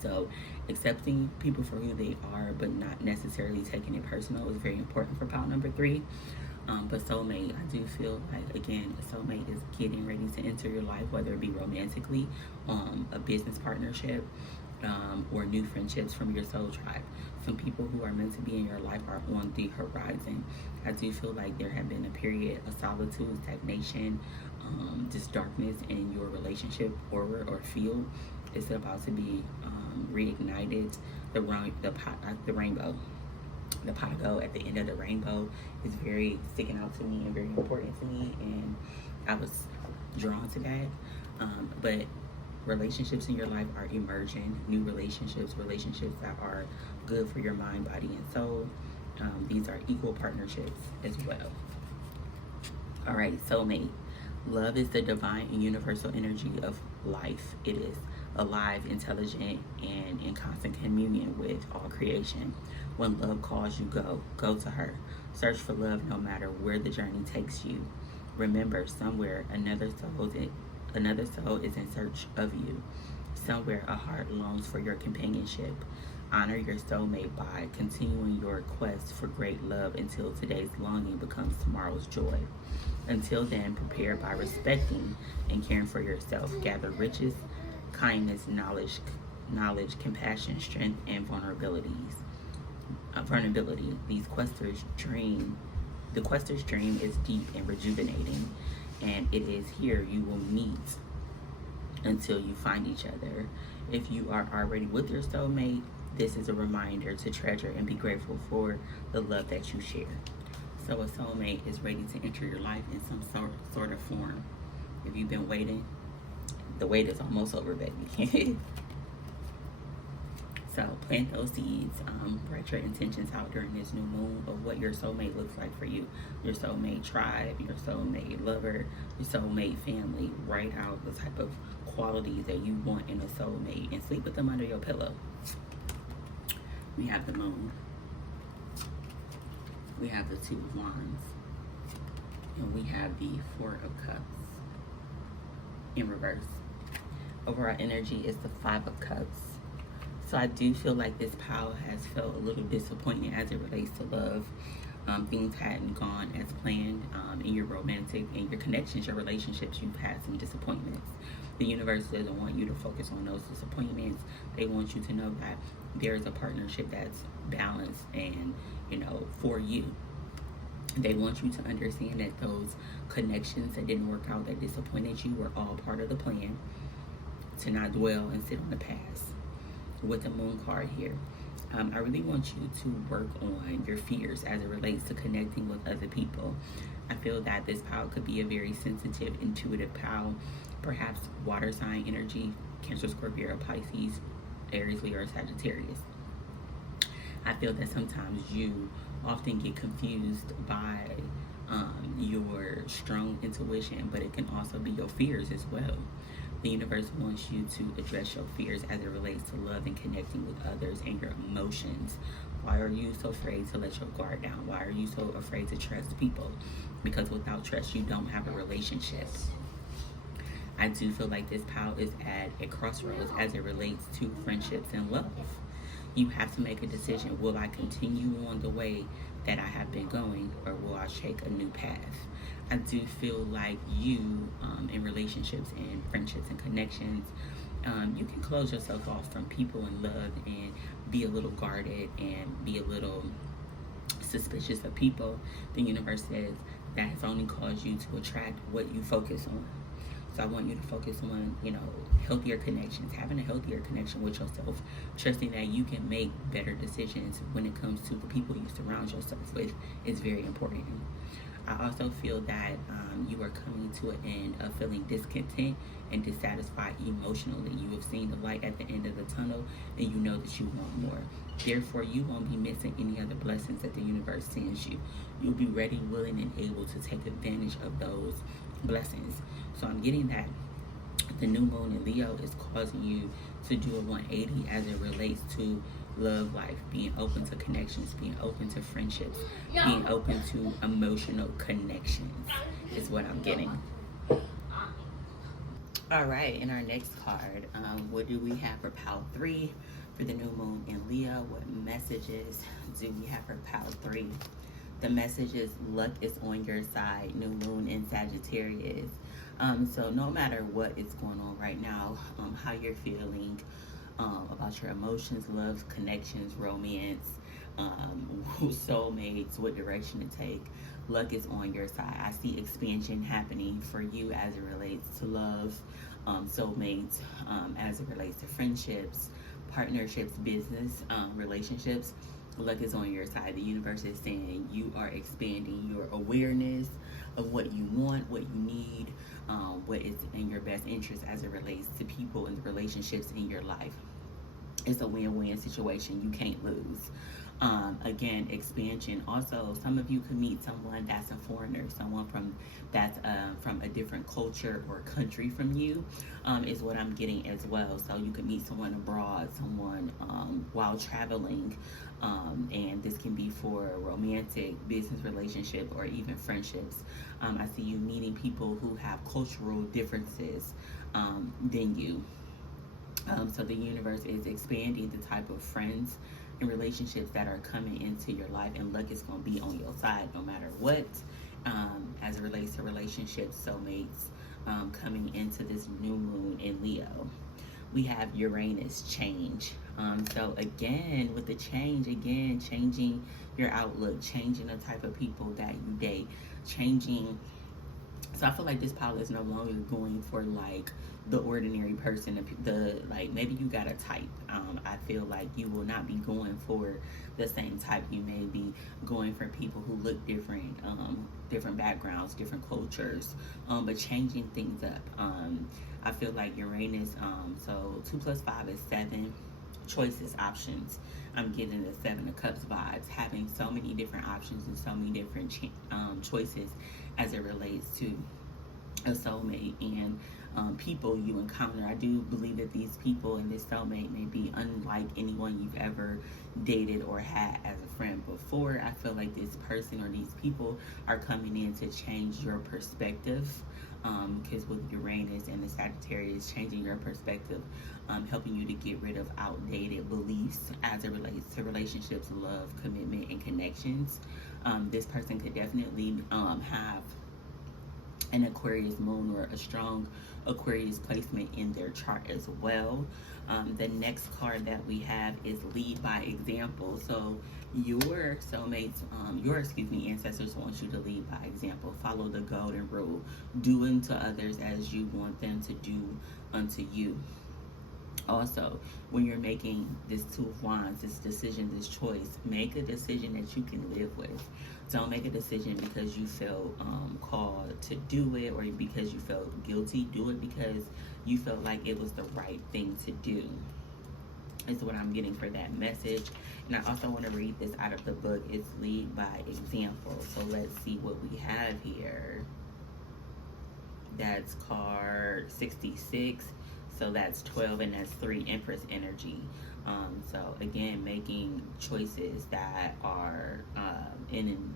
So accepting people for who they are, but not necessarily taking it personal, is very important for pile number 3. But soulmate, I do feel like, again, a soulmate is getting ready to enter your life, whether it be romantically, a business partnership, or new friendships from your soul tribe. Some people who are meant to be in your life are on the horizon. I do feel like there have been a period of solitude, stagnation, just darkness in your relationship or field. It's about to be reignited. The rainbow. The pot of gold at the end of the rainbow is very sticking out to me and very important to me, and I was drawn to that. But relationships in your life are emerging, new relationships that are good for your mind, body, and soul. These are equal partnerships as well. All right, soulmate. Love is the divine and universal energy of life. It is alive, intelligent, and in constant communion with all creation. When love calls you, go to her. Search for love no matter where the journey takes you. Remember, somewhere another soul is in search of you. Somewhere a heart longs for your companionship. Honor your soulmate by continuing your quest for great love until today's longing becomes tomorrow's joy. Until then, prepare by respecting and caring for yourself. Gather riches, kindness, knowledge, compassion, strength, and vulnerability. The quester's dream is deep and rejuvenating, and it is here you will meet until you find each other. If you are already with your soulmate, this is a reminder to treasure and be grateful for the love that you share. So a soulmate is ready to enter your life in some sort of form. If you've been waiting, the wait is almost over, baby. So plant those seeds, write your intentions out during this new moon of what your soulmate looks like for you. Your soulmate tribe, your soulmate lover, your soulmate family. Write out the type of qualities that you want in a soulmate and sleep with them under your pillow. We have the moon. We have the 2 of Wands. And we have the 4 of Cups in reverse. Overall energy is the 5 of Cups. So I do feel like this pile has felt a little disappointed as it relates to love. Things hadn't gone as planned in your romantic, in your connections, your relationships. You've had some disappointments. The universe doesn't want you to focus on those disappointments. They want you to know that there's a partnership that's balanced and, for you. They want you to understand that those connections that didn't work out, that disappointed you, were all part of the plan. To not dwell and sit on the past. With the moon card here, I really want you to work on your fears as it relates to connecting with other people. I feel that this pile could be a very sensitive, intuitive pile, perhaps water sign energy, Cancer, Scorpio, Pisces, Aries, Leo, or Sagittarius. I feel that sometimes you often get confused by your strong intuition, but it can also be your fears as well. The universe wants you to address your fears as it relates to love and connecting with others and your emotions. Why are you so afraid to let your guard down? Why are you so afraid to trust people? Because without trust, you don't have a relationship. I do feel like this pile is at a crossroads as it relates to friendships and love. You have to make a decision. Will I continue on the way that I have been going, or will I take a new path? I do feel like you, in relationships and friendships and connections, You can close yourself off from people in love and be a little guarded and be a little suspicious of people. The universe says that has only caused you to attract what you focus on. So I want you to focus on, healthier connections, having a healthier connection with yourself, trusting that you can make better decisions when it comes to the people you surround yourself with is very important. I also feel that you are coming to an end of feeling discontent and dissatisfied emotionally. You have seen the light at the end of the tunnel and you know that you want more. Therefore, you won't be missing any other blessings that the universe sends you. You'll be ready, willing, and able to take advantage of those blessings. So I'm getting that the new moon in Leo is causing you to do a 180 as it relates to love life, being open to connections, being open to friendships, being open to emotional connections is what I'm getting. All right, in our next card, what do we have for Pile 3 for the new moon in Leo? What messages do we have for Pile 3? The message is luck is on your side, new moon in Sagittarius. So no matter what is going on right now, how you're feeling about your emotions, love, connections, romance, soulmates, what direction to take, luck is on your side. I see expansion happening for you as it relates to love, soulmates, as it relates to friendships, partnerships, business, relationships. Luck is on your side. The universe is saying you are expanding your awareness of what you want, what you need, what is in your best interest as it relates to people and the relationships in your life. It's a win-win situation. You can't lose. Again, expansion. Also, some of you could meet someone that's a foreigner, someone that's from a different culture or country from you, is what I'm getting as well. So you could meet someone abroad, someone while traveling, and this can be for a romantic, business relationship, or even friendships. I see you meeting people who have cultural differences than you. So the universe is expanding the type of friends and relationships that are coming into your life, and luck is going to be on your side no matter what, as it relates to relationships, soulmates, coming into this new moon in Leo. We have Uranus change. So again, with the change, changing your outlook, changing the type of people that you date, changing. So I feel like this pile is no longer going for like the ordinary person, maybe you got a type. I feel like you will not be going for the same type. You may be going for people who look different, different backgrounds, different cultures, but changing things up. I feel like Uranus, so 2 + 5 is 7. Choices, options. I'm getting the 7 of Cups vibes, having so many different options and so many different choices as it relates to a soulmate and people you encounter. I do believe that these people and this soulmate may be unlike anyone you've ever dated or had as a friend before. I feel like this person or these people are coming in to change your perspective, because with Uranus and the Sagittarius, changing your perspective, helping you to get rid of outdated beliefs as it relates to relationships, love, commitment, and connections. This person could definitely have an Aquarius moon or a strong Aquarius placement in their chart as well. The next card that we have is lead by example. So your soulmates, ancestors want you to lead by example. Follow the golden rule. Do unto others as you want them to do unto you. Also, when you're making this 2 of Wands, this decision, this choice, make a decision that you can live with. Don't make a decision because you felt called to do it or because you felt guilty. Do it because you felt like it was the right thing to do. Is what I'm getting for that message. And I also want to read this out of the book. It's Lead by Example. So let's see what we have here. That's card 66. So that's 12, and that's 3 Empress energy. So again, making choices that are in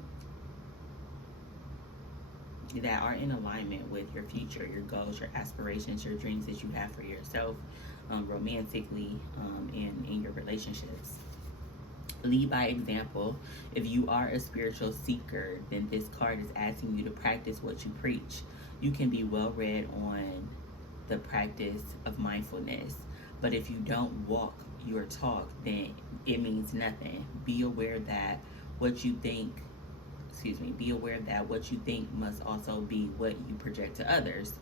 alignment with your future, your goals, your aspirations, your dreams that you have for yourself, romantically, and in your relationships. Lead by example. If you are a spiritual seeker, then this card is asking you to practice what you preach. You can be well read on the practice of mindfulness. But if you don't walk your talk, then it means nothing. Be aware that what you think, be aware that what you think must also be what you project to others.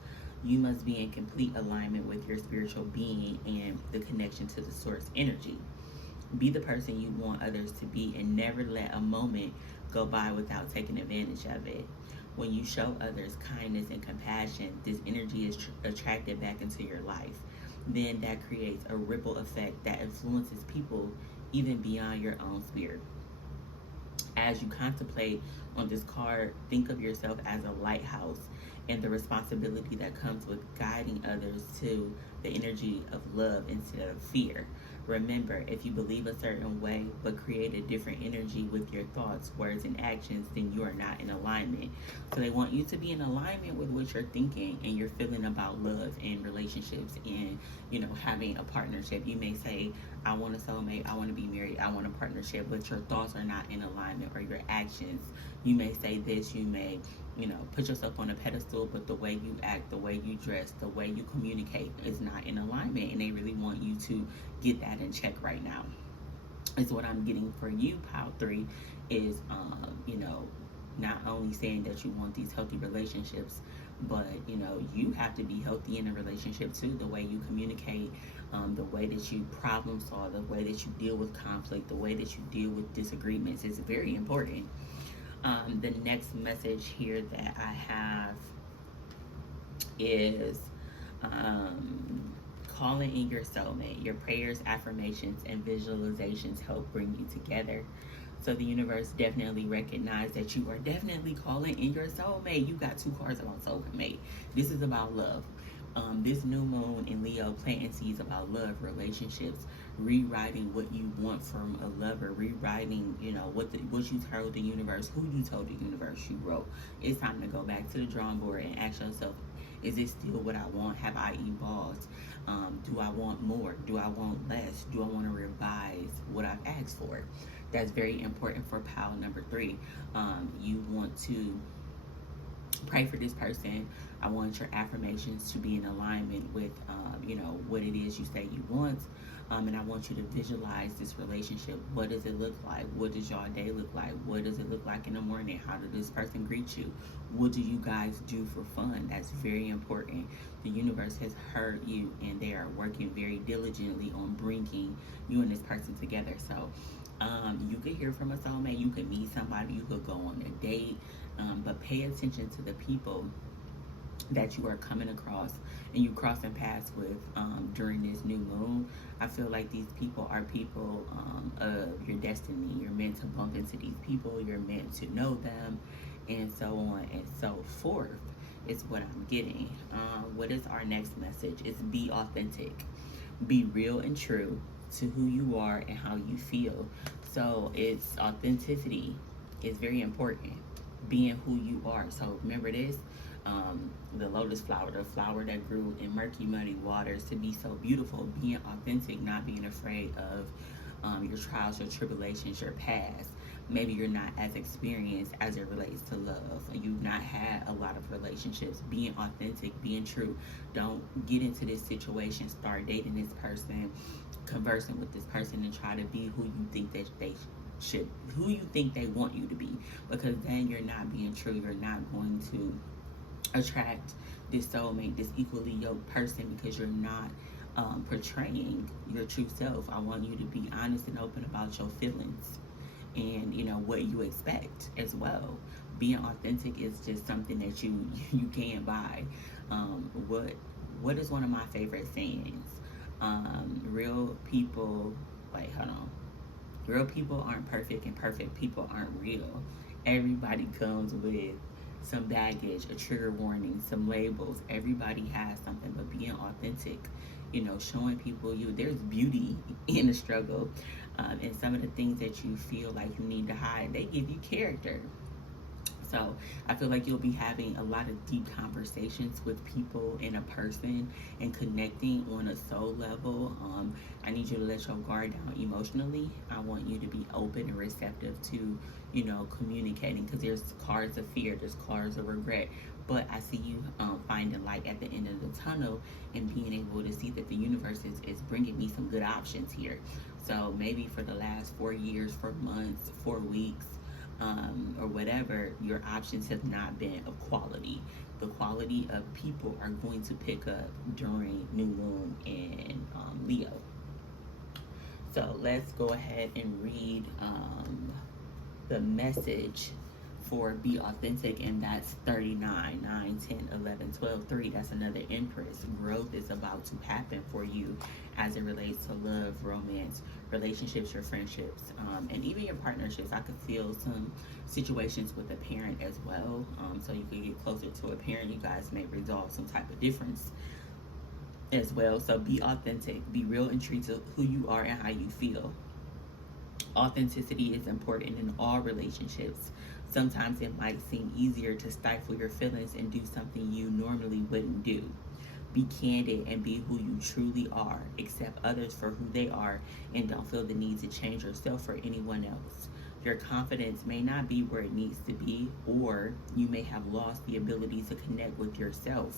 You must be in complete alignment with your spiritual being and the connection to the source energy. Be the person you want others to be and never let a moment go by without taking advantage of it. When you show others kindness and compassion, this energy is attracted back into your life. Then that creates a ripple effect that influences people even beyond your own sphere. As you contemplate on this card, think of yourself as a lighthouse and the responsibility that comes with guiding others to the energy of love instead of fear. Remember, if you believe a certain way but create a different energy with your thoughts, words, and actions, then you are not in alignment. So they want you to be in alignment with what you're thinking and you're feeling about love and relationships and, having a partnership. You may say, I want a soulmate, I want to be married, I want a partnership, but your thoughts are not in alignment, or your actions. You may say this, you may put yourself on a pedestal, but the way you act, the way you dress, the way you communicate is not in alignment, and they really want you to get that in check right now. Is what I'm getting for you, pile 3, is not only saying that you want these healthy relationships, but you have to be healthy in a relationship too. The way you communicate, the way that you problem solve, the way that you deal with conflict, the way that you deal with disagreements is very important. The next message here that I have is calling in your soulmate. Your prayers, affirmations, and visualizations help bring you together. So the universe definitely recognized that you are definitely calling in your soulmate. You got 2 cards about soulmate. This is about love. This new moon in Leo, planting seeds about love, relationships, rewriting what you want from a lover, rewriting, what you told the universe, who you told the universe you wrote. It's time to go back to the drawing board and ask yourself, is this still what I want? Have I evolved? Do I want more? Do I want less? Do I want to revise what I've asked for? That's very important for pile number 3. You want to pray for this person. I want your affirmations to be in alignment with, what it is you say you want. And I want you to visualize this relationship. What does it look like? What does y'all day look like? What does it look like in the morning? How does this person greet you? What do you guys do for fun? That's very important. The universe has heard you, and they are working very diligently on bringing you and this person together. So you could hear from a soulmate. You could meet somebody. You could go on a date. But pay attention to the people that you are coming across and you crossing paths with during this new moon. I feel like these people are people of your destiny. You're meant to bump into these people. You're meant to know them, and so on and so forth is what I'm getting. What is our next message? Is be authentic. Be real and true to who you are and how you feel. So it's authenticity is very important. Being who you are. So remember this, the lotus flower, the flower that grew in murky, muddy waters, to be so beautiful. Being authentic, not being afraid of your trials, your tribulations, your past. Maybe you're not as experienced as it relates to love. You've not had a lot of relationships. Being authentic, being true. Don't get into this situation, start dating this person, conversing with this person, and try to be who you think that they should, who you think they want you to be, because then you're not being true. You're not going to attract this soulmate, this equally yoked person, because you're not portraying your true self. I want you to be honest and open about your feelings and what you expect as well. Being authentic is just something that you can't buy. What is one of my favorite sayings? Real people, real people aren't perfect, and perfect people aren't real. Everybody comes with some baggage, a trigger warning, some labels. Everybody has something, but being authentic, showing people there's beauty in the struggle. And some of the things that you feel like you need to hide, they give you character. So I feel like you'll be having a lot of deep conversations with people in a person and connecting on a soul level. I need you to let your guard down emotionally. I want you to be open and receptive to, communicating, because there's cards of fear, there's cards of regret. But I see you finding light at the end of the tunnel and being able to see that the universe is bringing me some good options here. So maybe for the last 4 years, 4 months, 4 weeks, or whatever, your options have not been of quality. The quality of people are going to pick up during new moon in Leo. So let's go ahead and read the message for be authentic, and that's 39, 9, 10, 11, 12, 3. That's another Empress. Growth is about to happen for you as it relates to love, romance, relationships, your friendships, and even your partnerships. I could feel some situations with a parent as well. So you could get closer to a parent. You guys may resolve some type of difference as well. So be authentic, be real and true to who you are and how you feel. Authenticity is important in all relationships. Sometimes it might seem easier to stifle your feelings and do something you normally wouldn't do. Be candid and be who you truly are. Accept others for who they are and don't feel the need to change yourself or anyone else. Your confidence may not be where it needs to be, or you may have lost the ability to connect with yourself.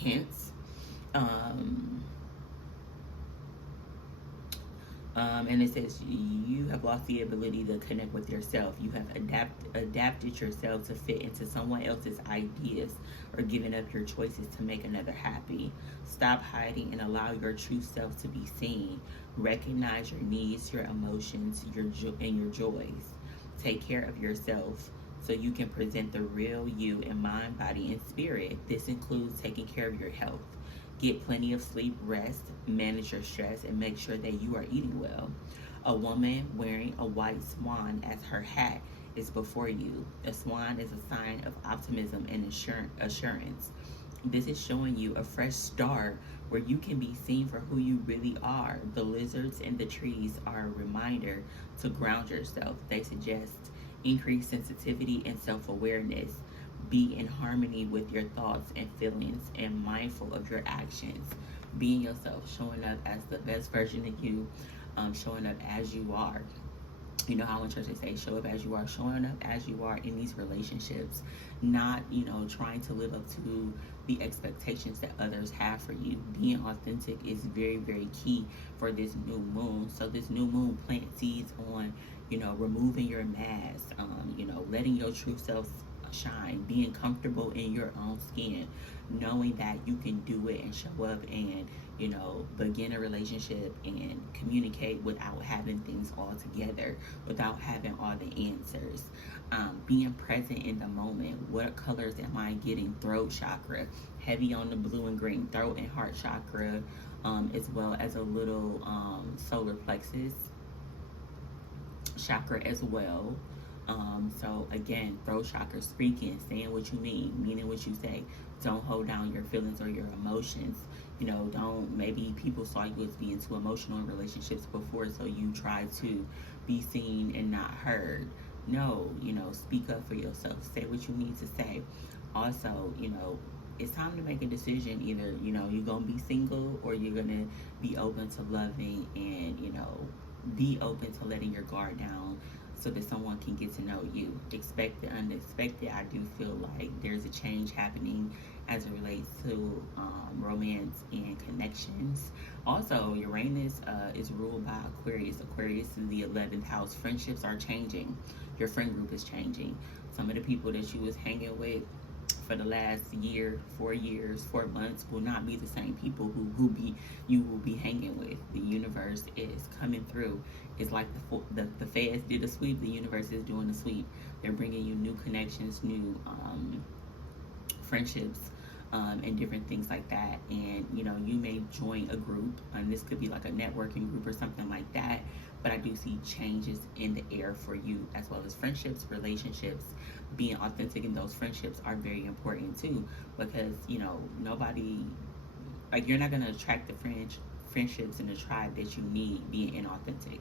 Hence, and it says you have lost the ability to connect with yourself. You have adapted yourself to fit into someone else's ideas or given up your choices to make another happy. Stop hiding and allow your true self to be seen. Recognize your needs, your emotions, and your joys. Take care of yourself so you can present the real you in mind, body, and spirit. This includes taking care of your health. Get plenty of sleep, rest, manage your stress, and make sure that you are eating well. A woman wearing a white swan as her hat is before you. A swan is a sign of optimism and assurance. This is showing you a fresh start where you can be seen for who you really are. The lizards and the trees are a reminder to ground yourself. They suggest increased sensitivity and self-awareness. Be in harmony with your thoughts and feelings and mindful of your actions. Being yourself, showing up as the best version of you, showing up as you are. You know how in church they say, show up as you are, showing up as you are in these relationships, not, trying to live up to the expectations that others have for you. Being authentic is very, very key for this new moon. So this new moon plant seeds on, removing your mask, letting your true self shine, being comfortable in your own skin, knowing that you can do it and show up and begin a relationship and communicate without having things all together, without having all the answers. Being present in the moment. What colors am I getting? Throat chakra, heavy on the blue and green. Throat and heart chakra, as well as a little solar plexus chakra as well. So again, throat chakra, speaking, saying what you mean, meaning what you say. Don't hold down your feelings or your emotions. Maybe people saw you as being too emotional in relationships before, so you try to be seen and not heard. No, speak up for yourself. Say what you need to say. Also, it's time to make a decision. Either, you're going to be single or you're going to be open to loving and, be open to letting your guard down so that someone can get to know you. Expect the unexpected. I do feel like there's a change happening as it relates to romance and connections. Also, Uranus is ruled by Aquarius. Aquarius is the 11th house. Friendships are changing. Your friend group is changing. Some of the people that you was hanging with for the last year, 4 years, 4 months will not be the same people you will be hanging with. The universe is coming through. It's like the feds did a sweep. The universe is doing a sweep. They're bringing you new connections, new friendships, and different things like that. And you may join a group, and this could be like a networking group or something like that. But I do see changes in the air for you, as well as friendships, relationships. Being authentic in those friendships are very important too, because nobody, like, you're not going to attract the friendships and the tribe that you need being inauthentic.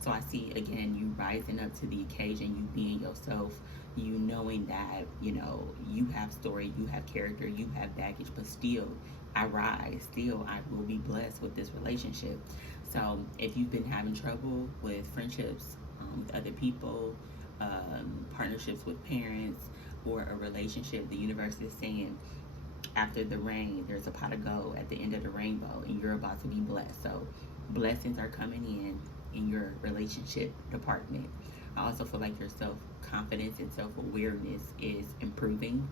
So I see, again, you rising up to the occasion, you being yourself, You knowing that, you know, you have story, you have character, you have baggage, but still I rise, still I will be blessed with this relationship. So if you've been having trouble with friendships, with other people, partnerships with parents, or a relationship, the universe is saying after the rain, there's a pot of gold at the end of the rainbow, and you're about to be blessed. So blessings are coming in your relationship department. I also feel like your self confidence and self awareness is improving,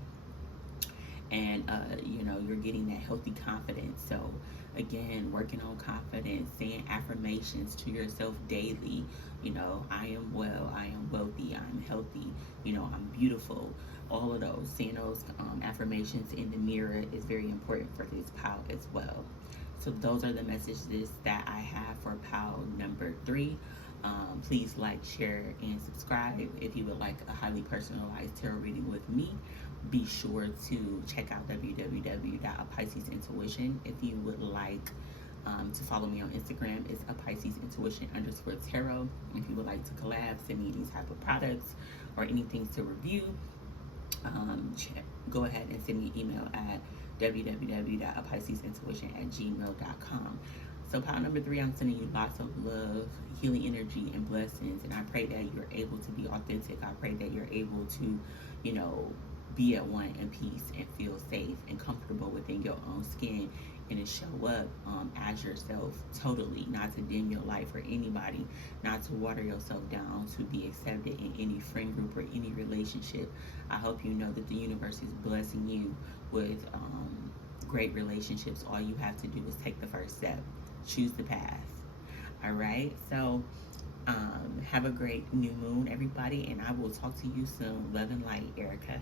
and you know, you're getting that healthy confidence. So again, working on confidence, saying affirmations to yourself daily. You know, I am well, I am wealthy, I'm healthy, you know, I'm beautiful. All of those, saying those affirmations in the mirror is very important for this pile as well. So those are the messages that I have for pile number 3. Please like, share, and subscribe. If you would like a highly personalized tarot reading with me, be sure to check out www.piscesintuition. If you would like to follow me on Instagram, it's a Pisces Intuition _ tarot. If you would like to collab, send me any type of products or anything to review, go ahead and send me an email at www.piscesintuition@gmail.com. So pile number 3, I'm sending you lots of love, healing energy, and blessings. And I pray that you're able to be authentic. I pray that you're able to, you know, be at one in peace and feel safe and comfortable within your own skin, and to show up as yourself totally, not to dim your light for anybody, not to water yourself down, to be accepted in any friend group or any relationship. I hope you know that the universe is blessing you with great relationships. All you have to do is take the first step, choose the path. All right, so have a great new moon, everybody, and I will talk to you soon. Love and light, Erika.